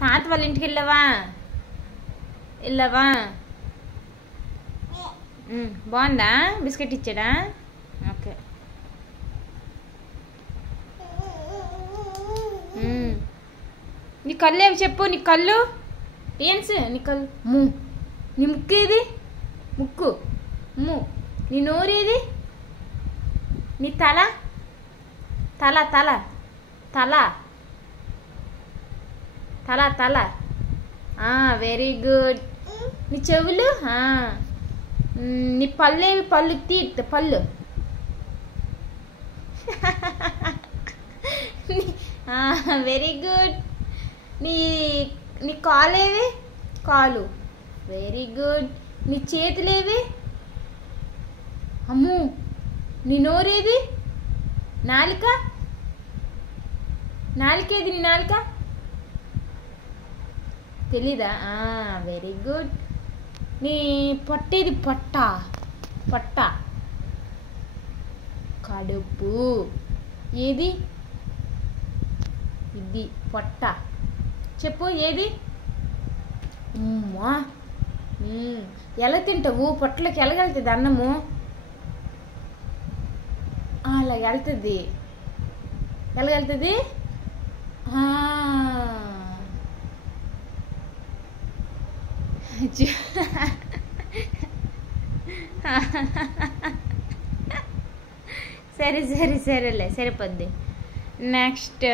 తాత వాళ్ళ ఇంటికి వెళ్ళావా? బాగుందా? బిస్కెట్ ఇచ్చాడా? ఓకే. నీ కళ్ళు ఏమి చెప్పు? నీ కళ్ళు ఏన్స్? నీ కళ్ళు నీ ముక్కు ఏది? ముక్కు నీ నోరేది? నీ తల తల తల తల తల తల వెరీ గుడ్. నీ చెవులు? నీ పళ్ళు ఏవి? పళ్ళు పళ్ళు వెరీ గుడ్. నీ నీ కాలు ఏవి? కాలు వెరీ గుడ్. నీ చేతులేవి? అమ్ము. నీ నోరేది? నాలుక ఏది? నీ నాలుక తెలీదా? Very good. నీ పొట్టేది? పొట్ట కడుపు ఏది? ఇది పొట్ట. చెప్పు ఏది? ఎలా తింటావు? పొట్టలోకి ఎలాగెళ్తుంది అన్నము? అలా వెళ్తుంది. ఎలాగెళ్తుంది? సరేలే, సరిపోద్ది. నెక్స్ట్